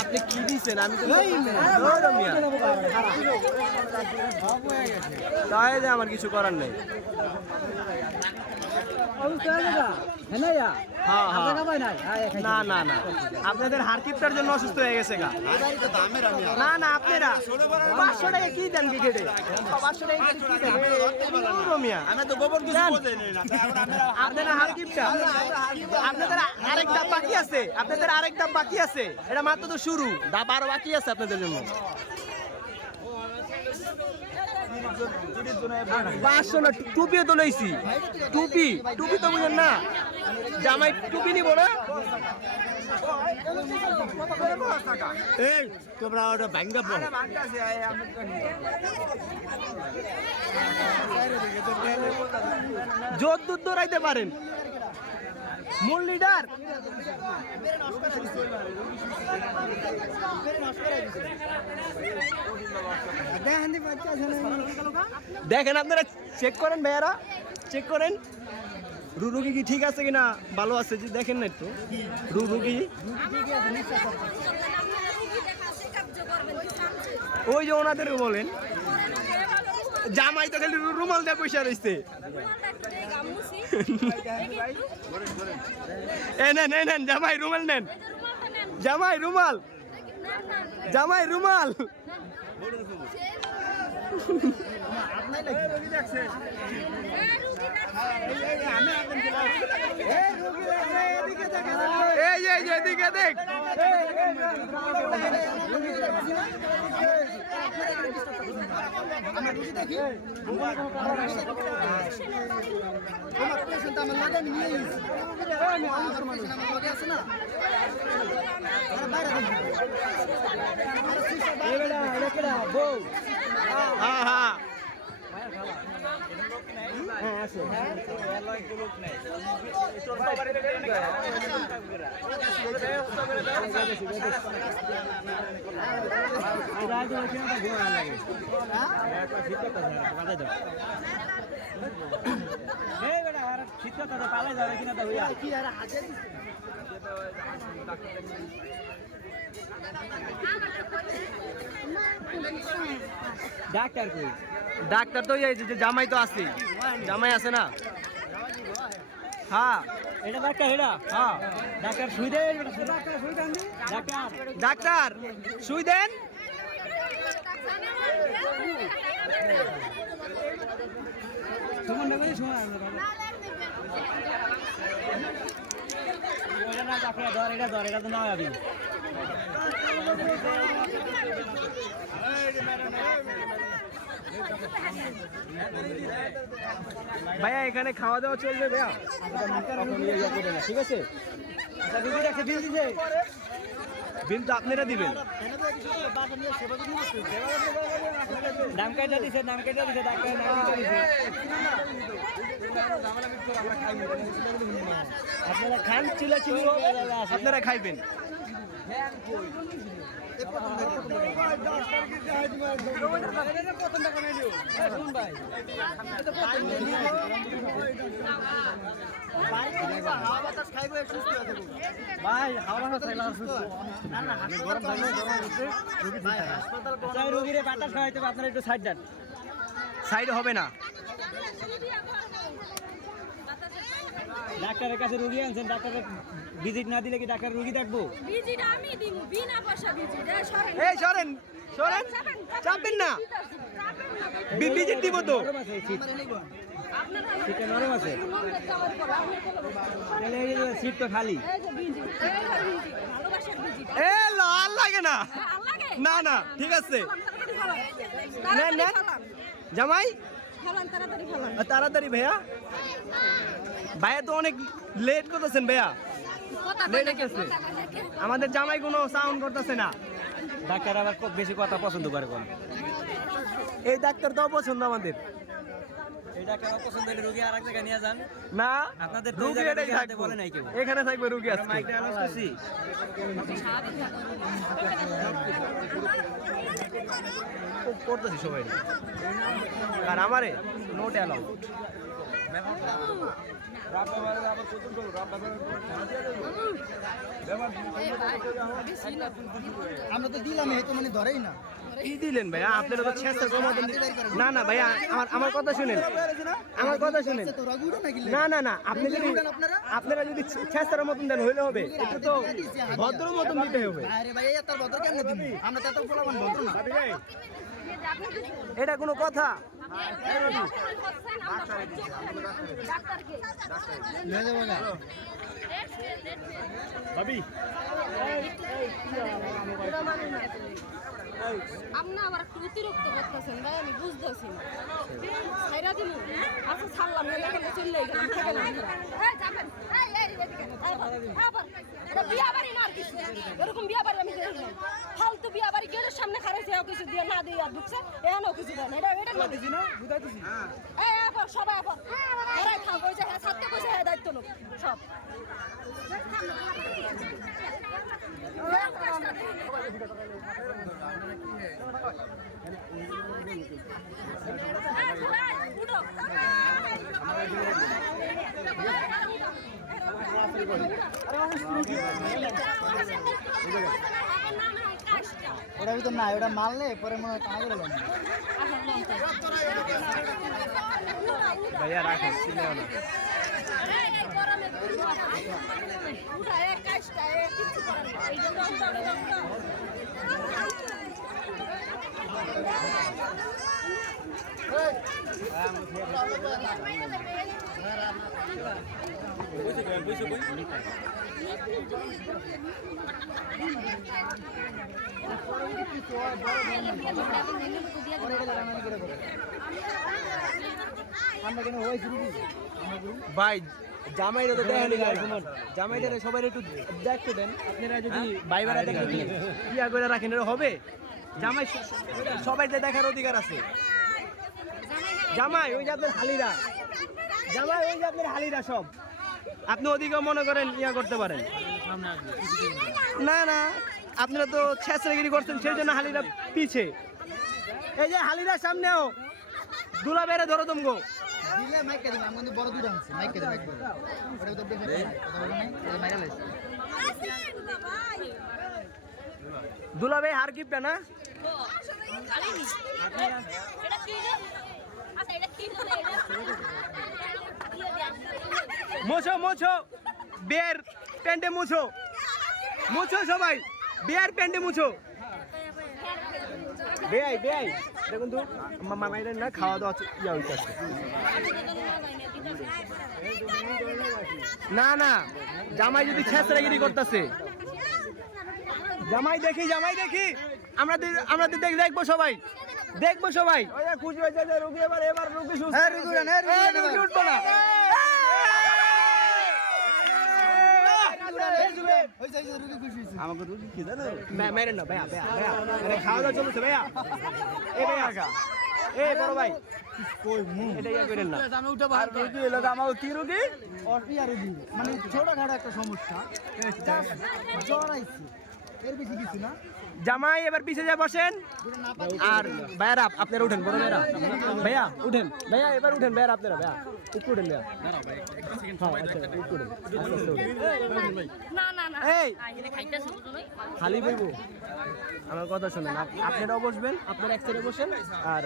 আপনি কি দিচ্ছেন? আমি তো তাই যে আমার কিছু করার নেই। হ্যাঁ হ্যাঁ না না না আপনাদের হারকিপটার জন্য অসুস্থ হয়ে গেছে গা। না না আপনারা 500 টাকা কি দেন ক্রিকেটে? 500 টাকা কি দেন? আমি তো গোবর কিছু বোঝেনি না। আপনারা হারকিপটা আপনাদের আরেক ধাপ বাকি আছে, আপনাদের আরেক ধাপ বাকি আছে। এটা মাত্র তো শুরু, ধাপ আরো বাকি আছে আপনাদের জন্য। 500 না, টুপিও তো লইছি। টুপি টুপি তো বুঝেন না, জামাই টুপি নিব না। এই তোমরা ওটা ভাঙ্গা পড়ো। জোর দুধ দৌড়াইতে পারেন মূল লিডার। দেখেন আপনারা চেক করেন ভাইয়ারা, চেক করেন রুগী কি ঠিক আছে কিনা, ভালো আছে যে দেখেন না একটু রুগী। ওই যে ওনাদের বলেন, জামাই তো খালি রুমাল দিয়ে পয়সা রয়েছে। নেন নেন জামাই রুমাল নেন, জামাই রুমাল, জামাই রুমাল। এই যে এদিকে দেখ, ডাক্তার কই? ডাক্তার তো এই যে জামাই তো আছে, জামাই আছে না। হ্যাঁ এটা ডাক্তার, এটা হ্যাঁ ডাক্তার শুই দেন, ডাক্তার ডাক্তার সুই দেন। এটা তো না যাবি। ভাইয়া এখানে খাওয়া দাওয়া চলবে ভাইয়া? ঠিক আছে, বিল তো আপনারা দিবেন। নাম কাটা দিছে, নাম কাটা দিছে, ডাক্তার নাম কাটা দিছে। আপনারা খান, চুলা চুলি আপনারা খাইবেন। রোগীরে বাতাস খাওয়াইতে হবে, আপনারা একটু সাইড দেন। সাইড হবে না, ডাক্তারের কাছে রোগী আনছেন, ডাক্তারের ভিজিট না দিলে কি ডাক্তার রোগী দেখবো? ভিজিট আমি দিমু, বিনা পয়সা ভিজিট। এই সরেন সরেন, চাপবেন না, ভিজিট দিব তো। সিটটা নরম আছে, সিট তো খালি। এ লাল লাগে না, না না ঠিক আছে। নেন নেন জামাই, তাড়াতাড়ি ভাইয়া। ভাইয়া তো অনেক লেট করতেছেন ভাইয়া, লেট গেছে। আমাদের জামাই কোনো সাউন্ড করতেছে না। ডাক্তার আবার খুব বেশি কথা পছন্দ করে কোন? এই ডাক্তার তো পছন্দ আমাদের। এই ডাক্তার অপছন্দ হলে রোগী আরেক জায়গায় নিয়ে যান। না আপনাদের রোগী এটাই থাকবে, বলে নাই কেউ। এখানে থাকবে রোগী আছে। মাইকটা অ্যানাউন্স করছি। করতেছি সবাই, আর আমারে নোট অ্যালাউড। আমরা তো দিলাম এই তো মানে ধরেই না কি দিলেন ভাইয়া আপনারা তো ছেঁচড়া মতন না না ভাইয়া আমার কথা শুনেন আমার কথা শুনেন তো রাগুড়ো নাকি না না না আপনি যদি আপনারা যদি ছেঁচড়ার মতন দেন হইলে হবে একটু তো ভদ্র মতন দিতে হবে আরে ভাই এই তার বদর কেন দিবি আমরা তো এত পোলাপান ভদ্র না এটা কোনো কথা লয়ে যাবো না আপনি আবার একটু অতিরিক্ত করতেছেন ভাই আমি বুঝতেছি না ছাইরা দিন আচ্ছা ছাড়লাম না এখানে চলে গেলাম থেকে গেলাম এই যাবেন এই এদিকে আবার এটা বিয়া বাড়ি মার কিছু এরকম বিয়া বাড়ি আমি দেখলাম ফালতু বিয়া বাড়ি গেটের সামনে খারাইছে কিছু দিয়ে না দিয়ে আর ঢুকছে এখানেও কিছু দেয় না এটা না দিছি না বুঝাইতেছি এই আবার সবাই আবার এরাই খাও কইছে হ্যাঁ সাথে কইছে হ্যাঁ দায়িত্ব লোক সব ওটা তো না ওটা মারলে পরে মনে হয় কাজ করে ভাইয়া রাখেন চিনেও না ভাই জামাইরা তো দেখানি যায় না জামাইদের সবাই একটু দেখতে দেন আপনারা যদি বাইবারা দেখেন ইয়া করে রাখেন এটা হবে জামাই সবাই দেখার অধিকার আছে জামাই ওই যে আপনার হালিরা জামাই ওই যে আপনার হালিরা সব আপনি ওদিকেও মনে করেন ইয়া করতে পারেন না না আপনারা তো ছেঁচড়াগিরি করছেন সেই জন্য হালিরা পিছে এই যে হালিরা সামনেও দুলা বেড়ে ধরো তুমগো দিলে মাইকে দিলাম আমি কিন্তু বড় দুটো আনছি মাইকে দিলাম একবার ওটা তো বেশি কথা মাইরা লাইছি দুলা ভাই হার গিফটটা না মোছো মোছো বিয়ের প্যান্টে মুছো মুছো সবাই বিয়ের প্যান্টে মুছো বেয়াই বেয়াই দেখুন তো মামাইদের না খাওয়া দাওয়া ইয়া হইতেছে না না জামাই যদি ছেঁচড়াগিরি করতেছে জামাই দেখি আমরা দেখবো সবাই খুশি হয়েছে যে রুগী এবার রুগী সুস্থ রুগী উঠবো না আমাকে রুগী কি জানো মেরে না ভাইয়া খাওয়া দাওয়া চলছে ভাইয়া এ ভাইয়া এ বড় ভাই কই মু এটা ইয়া করেন না আমি উঠে বাহার রুগী এলো আমাকে কি রুগী অটিয়া রুগী মানে ছোটখাটো একটা সমস্যা জ্বর আইছে এর বেশি কিছু না জামাই এবার পিছিয়ে যা বসেন আর ভাইয়ারা আপনারা উঠেন বড় ভাইয়া উঠেন ভাইয়া এবার উঠেন ভাইয়ারা আপনারা ভাইয়া একটু উঠেন ভাইয়া একটু উঠেন না না না এই এখানে খাইতেছ বুঝুনই খালি বইবো আমার কথা শুনেন আপনারাও বসবেন আপনারা এক সাইডে বসেন আর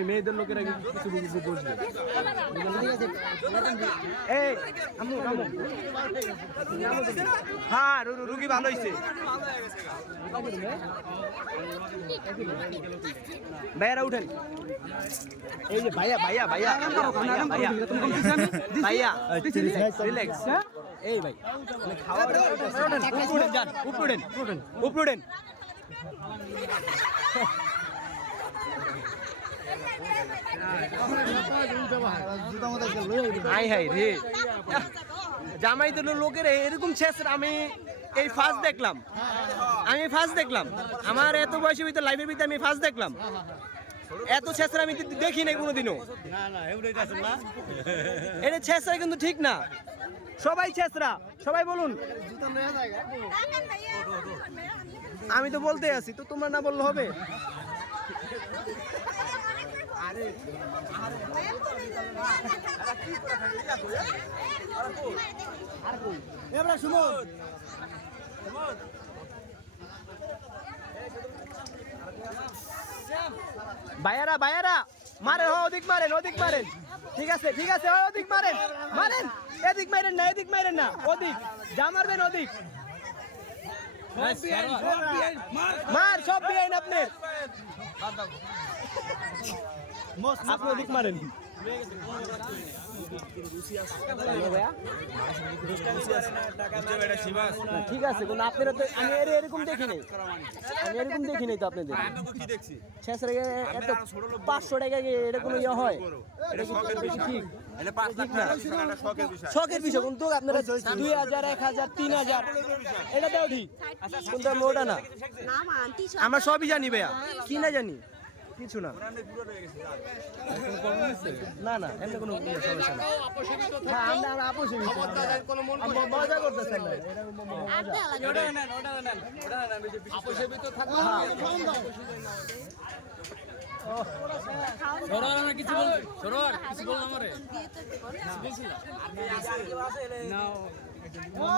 মেয়েদের লোকেরা কিছু বসবে এই হ্যাঁ রুগী ভালো হয়েছে ভাইয়ারা উঠেন এই যে ভাইয়া রিল্যাক্স এই ভাই খাওয়া উপড়েন হাই রে জামাই তো লোকের এরকম ছেঁচড়া আমি ফার্স্ট দেখলাম আমার এত বয়সের ভিতরে লাইফের ভিতরে আমি ফার্স্ট দেখলাম এত ছেঁচড়া আমি দেখি নাই কোনোদিনও এটা ছেঁচড়া কিন্তু ঠিক না সবাই ছেঁচড়া সবাই বলুন আমি তো বলতে আছি তো তোমরা না বললে হবে এবার সুমন ভাইয়ারা ভাইয়ারা মারেন, ওদিক মারেন, ওদিক মারেন। ঠিক আছে ঠিক আছে, ওদিক মারেন, মারেন। এদিক মারেন না, এদিক মারেন না, ওদিক যা মারবেন ওদিক। মার সব বিয়াইন আপনার, আপনি ওদিক মারেন। ঠিক আছে, কোন আপনারা তো আমি এরকম দেখি নাই, আমি এরকম দেখি নাই তো আপনাদের শেষ রেগে এত 500 টাকা এরকম ইয়ে হয়, এটা কি বেশি ঠিক? ঠিক না, শখের বিষয় কিন্তু আপনারা 2000 1000 3000 এটা দেও ঠিক, কিন্তু মোটা না। আমরা সবই জানি ভাইয়া, কি না জানি কিছু না। না না এমনি কোনো সমস্যা না। হ্যাঁ আমরা আপোষে মজা করতেছেন না,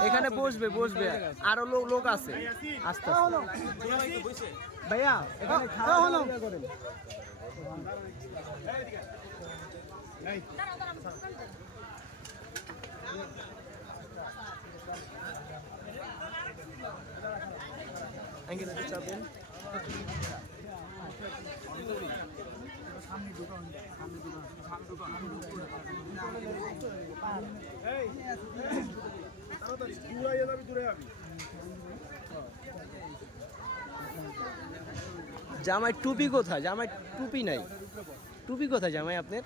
এখানে বসবে বসবে আরো লোক আছে আস্তে আস্তে। ভাইয়া এখানে খাওয়া দাওয়া করেন। আঙ্কেল একটু চাপেন। জামাই টুপি কোথায়? জামাই টুপি নাই, টুপি কোথায় জামাই আপনার?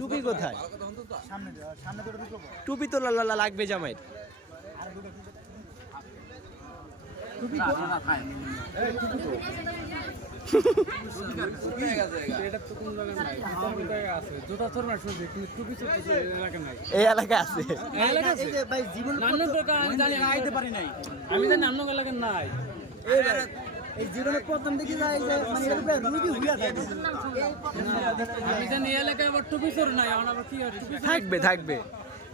টুপি কোথায়? টুপি তো লাগবে জামাই। এই এলাকায় আছে, আমি জানি আপনার এলাকার নাই। এই জীবনের প্রথম দেখি যায় যে মানে এরকম রুগী হইয়া থাকে। আমি জানি এই এলাকায় আবার টুপি চোর নাই, আমার আবার কি হয় থাকবে থাকবে।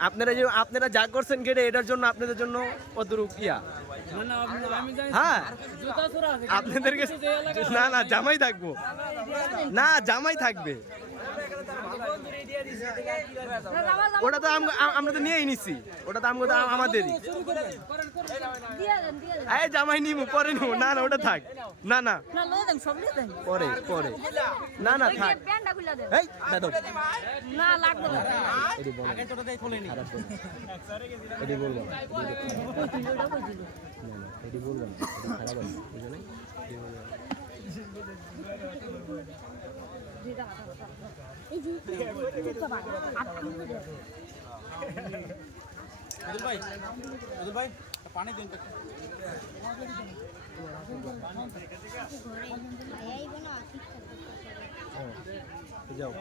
আপনারা যা করছেন গেটে এটার জন্য আপনাদের জন্য অতটুক ইয়া। আমি জানি হ্যাঁ জুতা চোর আছে আপনাদেরকে, না না জামাই থাকবো, না জামাই থাকবে। ওটা তো আমরা তো নিয়েই নিছি, ওটা তো আমাদেরই। এই জামাই নিবো পরে নিবো, না না ওটা থাক, না না পরে পরে, না না থাক। এই দাদা না লাগবে না। এটি বলো, এটি বলবো না, এটি বলবো না, খারাপ আছে বুঝো নাই, এটি বলবো না। ভাই পানি দিন যাও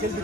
সেলফি